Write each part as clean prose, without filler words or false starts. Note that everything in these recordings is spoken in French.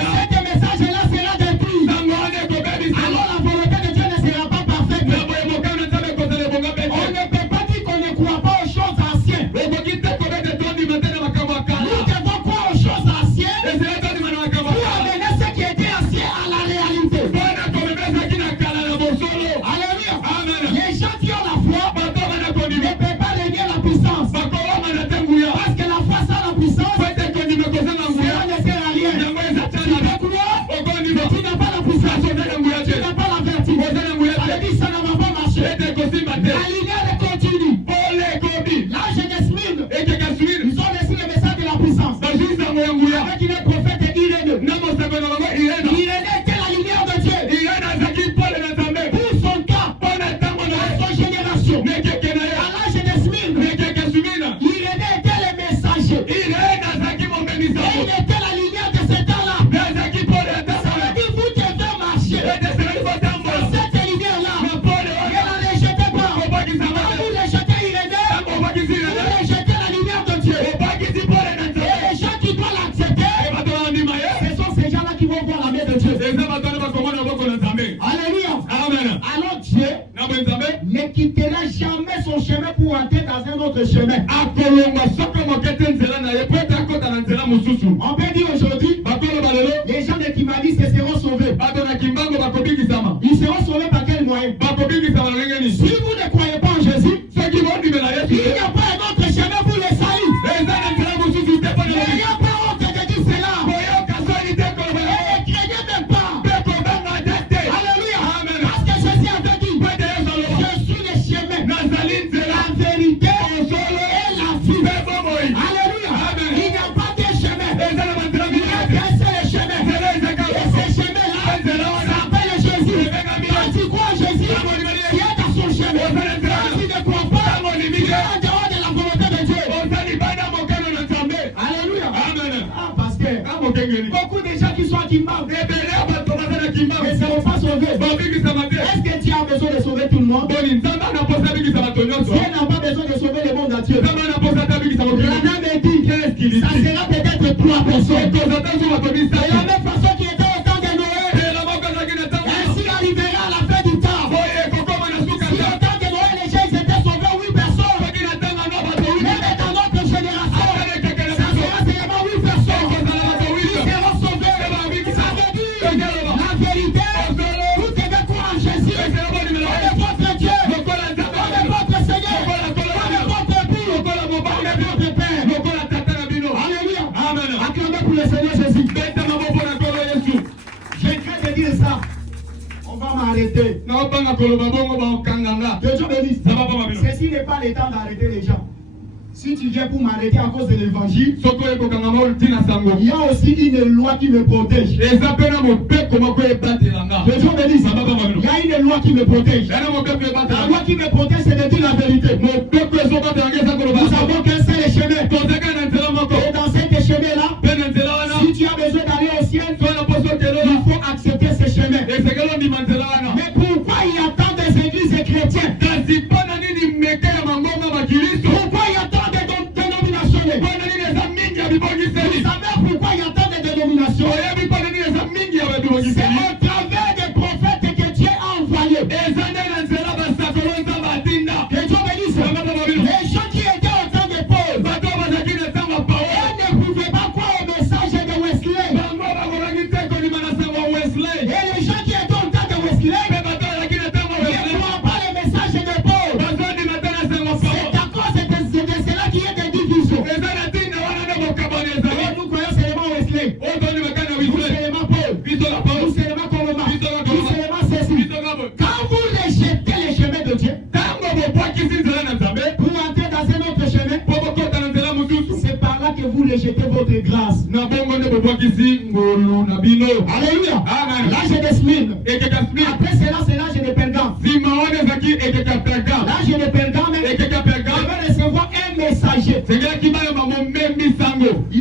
ce message-là sera détruit. Alors la volonté de Dieu ne sera pas parfaite. On ne peut pas dire qu'on ne croit pas aux choses anciennes. Nous devons croire aux choses anciennes pour amener ce qui était ancien à la réalité. Alléluia. Les gens qui ont la foi ne peuvent pas régner la puissance. Parce que la foi sans la puissance, cela ne sert à rien. Tu peux croire, mais tu n'as pas la puissance. Tu n'as pas la vertu. Ça veut dire que ça ne va pas marcher. La lumière continue. L'âge de Smyrne, ils ont reçu le message de la puissance. Avec une prophète Irénée. Irénée était la lumière de Dieu. Pour son cas, pour son génération. À l'âge de Smyrne, Irénée était le messager. Et il était la lumière de ce temps-là. Ça veut dire vous devez marcher. Cette lumière-là, ne la rejetez pas. Quand vous rejetez Irénée, vous rejetez la lumière de Dieu. Et les gens qui doivent l'accepter, ce sont ces gens-là qui vont voir la main de Dieu. Alléluia. Alors Dieu ne quittera jamais son chemin pour entrer dans un autre chemin. On peut dire aujourd'hui, les gens de Kimbali se seront sauvés. Ils seront sauvés par quel moyen? Si vous ne croyez pas en Jésus, il n'y a pas un autre chemin pour les saillir. N'ayez pas honte de dire cela. Et ne craignez même pas. Alléluia. Parce que Jésus avait dit, je suis le chemin, la vérité et la vie. Alléluia. Il n'y a pas de chemin. Il y a qu'un seul chemin. Et ce chemin-là s'appelle Jésus. Quand tu crois en Jésus, tu es dans son chemin. Quand tu ne crois pas, tu es en dehors de la volonté de Dieu. Alléluia. Ah, parce que beaucoup de gens qui sont à Kimbab ne seront pas sauvés. Est-ce que Dieu a besoin de sauver tout le monde? Dieu n'a pas besoin de sauver le monde entier. La même dit, ça sera peut-être 3 personnes. De la même façon qu'il était au temps de Noé, ainsi arrivera à la fin du temps. Si au temps de Noé, les gens étaient sauvés 8 personnes, même dans notre génération, ça sera seulement 8 personnes qui seront sauvés. Ça veut dire la vérité. Vous devez croire en Jésus. On est votre Dieu. On est votre Seigneur. On est votre époux. On est votre Père. Alléluia. Acclamez pour le Seigneur Jésus. Je crains de dire ça. On va m'arrêter. Que Dieu bénisse. Ceci n'est pas le temps d'arrêter les gens. Si tu viens pour m'arrêter à cause de l'évangile, il y a aussi une loi qui me protège. Que Dieu bénisse. Il y a une loi qui me protège. La loi qui me protège, c'est de dire la vérité. Nous avons qu'un seul chemin. Et dans ce chemin-là, si tu as besoin d'aller au ciel, il faut accepter ce chemin. Mais pourquoi il y a tant d'églises chrétiennes? Pourquoi il y a tant de dénominations? Vous savez pourquoi il y a tant de dénominations? C'est au travers des prophètes que Dieu a envoyé. Que Dieu bénisse. Les gens qui étaient au temps de Paul, ils ne pouvaient pas croire au message de Wesley. Et les gens qui étaient au temps de Wesley ne croient pas le message de Paul. C'est à cause de cela qu'il y a des divisions. Et nous croyons seulement Wesley. Nous seulement Paul. Nous seulement Coloma. Nous seulement ceci. Quand vous rejetez les chemins de Dieu, pour entrer dans un autre chemin, c'est par là que vous rejetez votre grâce. Alléluia. L'âge de Smyrne. Après cela, c'est l'âge de Pergame. L'âge de Pergame, il devait recevoir un messager. Il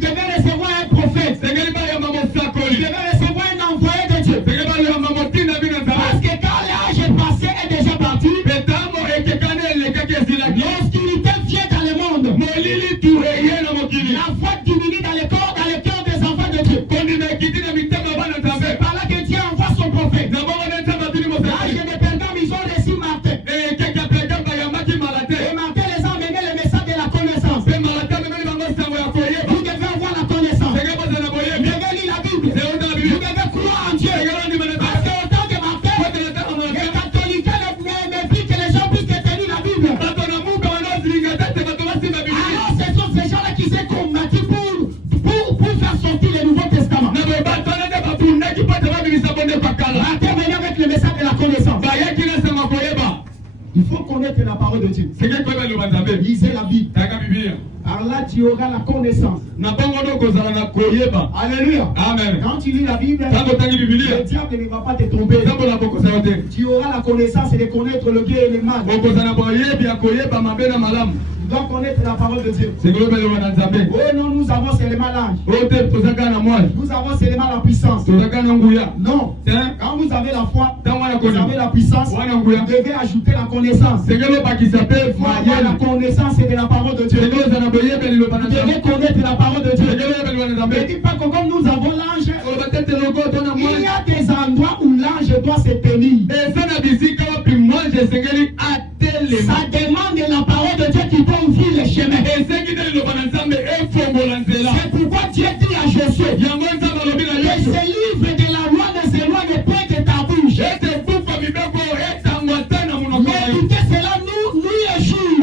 devait recevoir un prophète. Il devait recevoir un envoyé de Dieu. Parce que quand l'âge passé est déjà parti, l'obscurité vient dans le monde. La foi diminue dans le cœur des enfants de Dieu. Vous devez croire en Dieu. Parce que au temps de ma paix, les catholiques ne plus que les gens puissent tenir la Bible. Alors ce sont ces gens-là qui s'est combattu pour faire sortir le Nouveau Testament. Avec le message de la connaissance. Il faut connaître la parole de Dieu. Lisez la Bible. Alors là, tu auras la connaissance. Alléluia. Amen. Quand tu lis la Bible, le diable ne va pas te tromper. Tu auras la connaissance et de connaître le bien et le mal. Tu dois connaître la parole de Dieu. Oh non, nous avons seulement l'âge. Nous avons seulement la puissance. Non. Quand vous avez la foi, vous avez la puissance, vous devez ajouter la connaissance. La connaissance est de la parole de Dieu. Vous devez connaître la parole de Dieu. Ne dis pas que comme nous avons l'ange, il y a des endroits où l'ange doit se tenir. Ça demande la parole de Dieu qui peut ouvrir les chemins. C'est pourquoi Dieu dit à Josué que ce livre de la loi ne s'éloigne point de ta bouche. Écoutez cela, nous échouons.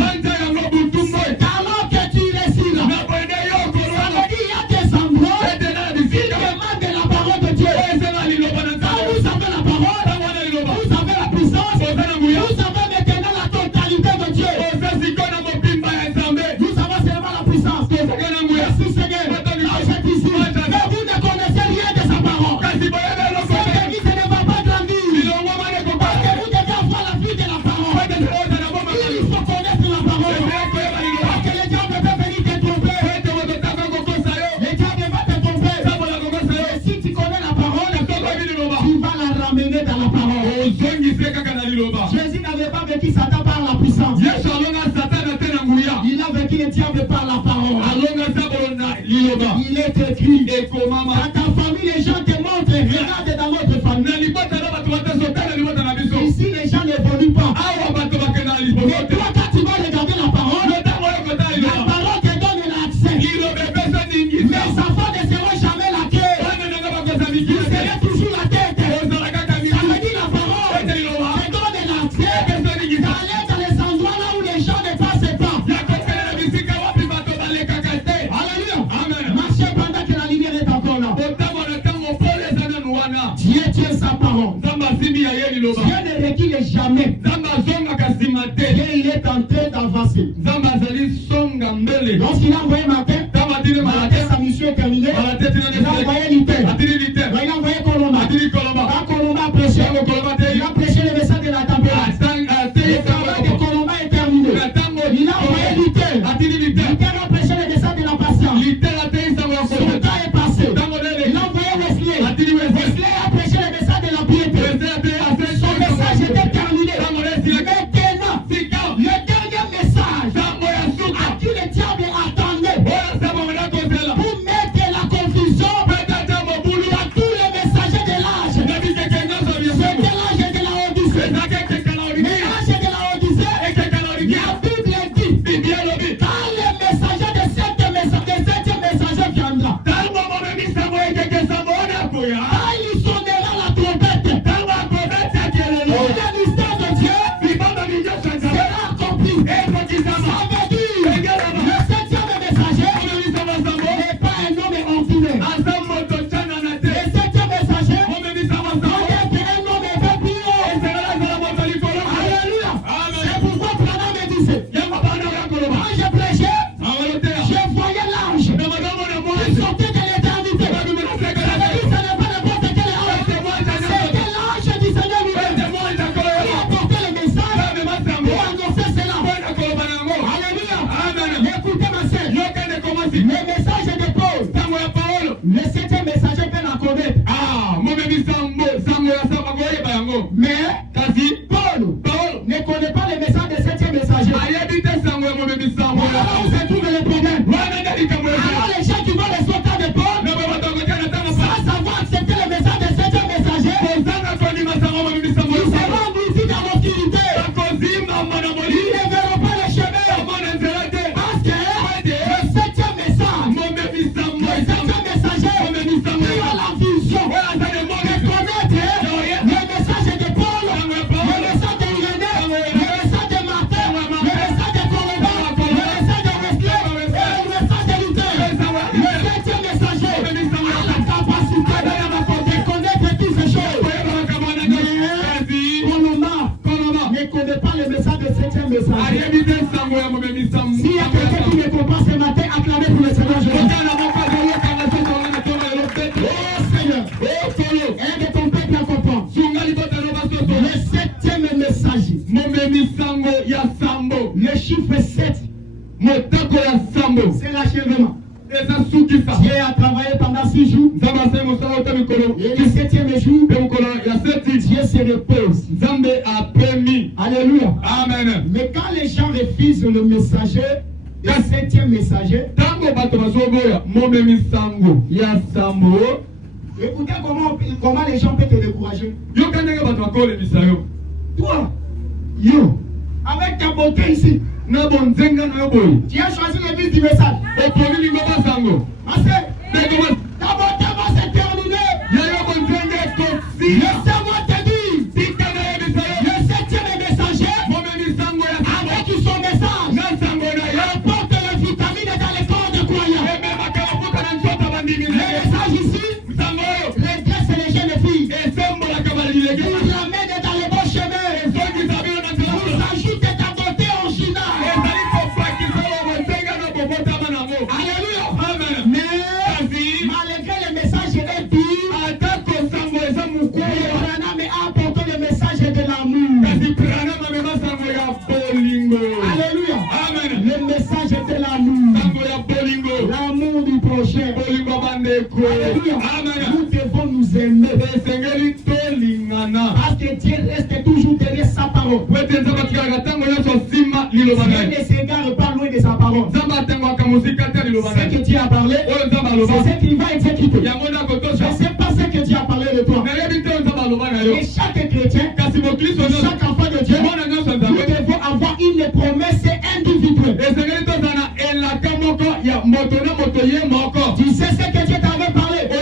Alors que tu récites là, ça veut dire qu'il y a des endroits qui demandent la parole de Dieu. Quand vous avez la parole, vous avez la puissance, vous avez maintenant la totalité de Dieu. Nous avons seulement la puissance. Merci Seigneur. Mais vous ne connaissez rien de sa parole. Cette église ne va pas grandir. Parce que vous devez avoir la vie de la parole. Il faut connaître la parole. Parce que le diable peut venir te tromper. Le diable va te tromper. Et si tu connais la parole, tu vas la ramener dans la parole. Jésus n'avait pas vécu Satan par la puissance. Il a vécu le diable par la parole. Il est écrit. Dans ta famille, les gens te montrent. Regarde dans notre famille. Ici, les gens n'évoluent pas. Mais toi, quand tu vas regarder la parole te donne l'accès. Les enfants ne seront jamais la queue. Vous serez toujours la tête. Ça veut dire la parole te donne l'accès. D'aller dans les endroits là où les gens ne passent pas. Alléluia. Marchez pendant que la lumière est encore là. Dieu tient sa parole. Dieu ne recule jamais. Dieu, il est en train d'avancer. Lorsqu'il a envoyé Martin, sa mission est terminée. Il a envoyé Luther. Il a envoyé Colomba. Quand Colomba a prêché, il a prêché le message de la tempérance. Le travail de Colomba est terminé. Il a envoyé Luther. Luther a prêché le message de la patience. Son temps est passé. Il a envoyé Wesley. Wesley a prêché le message de la piété. Son message était terminé. Maintenant, le dernier message à qui le diable attendait pour mettre la confusion dans tous les messagers de l'âge. C'était l'âge de la Odyssée. Mais l'âge de la Odyssée, la Bible dit quand le messager de cette messager viendra, quand il sonnera la trompette, le mystère de Dieu sera accompli. Ça veut dire le septième messager n'est pas un homme ordinaire. Le septième messager doit être un homme un peu plus haut. Alléluia. C'est pourquoi Branham me disait, quand je prêchais, je voyais l'ange qui sortait de l'éternité. Ça veut dire que ce n'est pas n'importe quel ange. C'était l'ange du Seigneur lui-même qui apportait le message pour annoncer cela. Alléluia. Écoutez ma sœur, le message de Paul, le septième messager peut la connaître. Mais Paul ne connaît pas le message de septième messager. Alors où se trouve le problème? Alors les gens qui vont les sauter de Paul, sans savoir accepter le message de septième messager, ils seront endurcis dans l'obscurité. Ils ne verront pas le chemin. Parce que le septième message, le septième messager, il a la vision. Aide ton peuple à comprendre. Le 7e messager. Le chiffre 7. C'est l'achèvement. Dieu a travaillé pendant 6 jours. Et le 7e jour, Dieu se repose. Alléluia. Amen. Mais quand les gens refusent le messager, le 7e messager, écoutez comment les gens peuvent te décourager. Toi, avec ta beauté ici, tu as choisi le but du message. Parce que ta beauté va se terminer. Laissez-moi te dire, le 7e messager, avec son message, apporte les vitamines dans les corps de croyants. Le message ici, les dresses et les jeunes filles, vous l'amène dans les bons chemins, vous ajoutez ta beauté originale. Alléluia. Mais malgré le message est dur, Branham a apporté le message de l'amour. Alléluia. Le message de l'amour. L'amour du prochain. Alléluia. Nous devons nous aimer. Parce que Dieu reste toujours derrière sa parole. Dieu ne s'égare pas loin de sa parole. Ce que Dieu a parlé, c'est ce qu'il va exécuter. Je ne sais pas ce que Dieu a parlé de toi. Et chaque chrétien, chaque enfant de Dieu, nous devons avoir une promesse individuelle. Tu sais ce que Dieu t'avait parlé. Et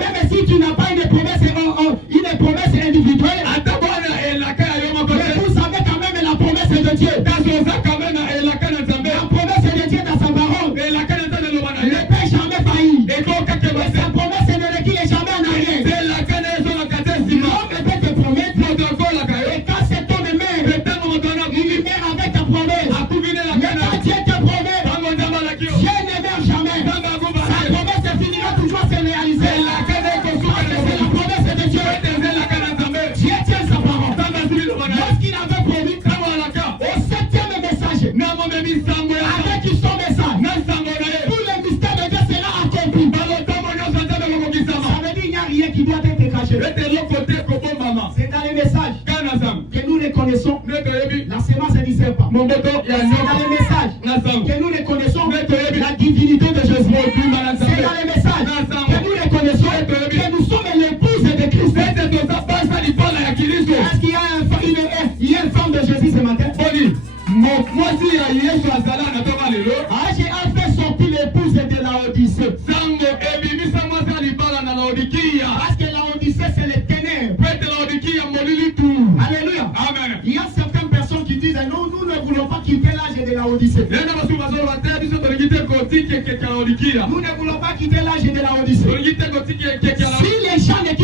même si tu n'as pas une promesse individuelle, mais vous savez quand même la promesse de Dieu. La promesse de Dieu dans sa parole ne peut jamais faillir. Et sa promesse ne recule jamais en arrière. L'homme peut te promettre, et quand cet homme meurt, il meurt avec ta promesse. Mais quand Dieu te promet, Dieu ne meurt jamais. Sa promesse finira toujours à se réaliser. C'est la promesse de Dieu. Dieu tient sa parole. Lorsqu'il avait promis au 7e message, avec son message, tout le mystère de Dieu sera accompli. Ça veut dire qu'il n'y a rien qui doit être caché. C'est dans les messages que nous reconnaissons la sémence ne disait pas. C'est dans les messages que nous reconnaissons la divinité de Jésus. C'est dans les messages que nous reconnaissons que nous sommes l'épouse de Christ. Est-ce qu'il y a une femme de Jésus ce matin? J'ai enfin sorti l'épouse de la Odyssée. Parce que la Odyssée c'est les ténèbres. Alléluia. Amen. Il y a certaines personnes qui disent non, nous ne voulons pas quitter l'âge de la Odyssée. Nous ne voulons pas quitter l'âge de la Odyssée. Si les gens ne quittent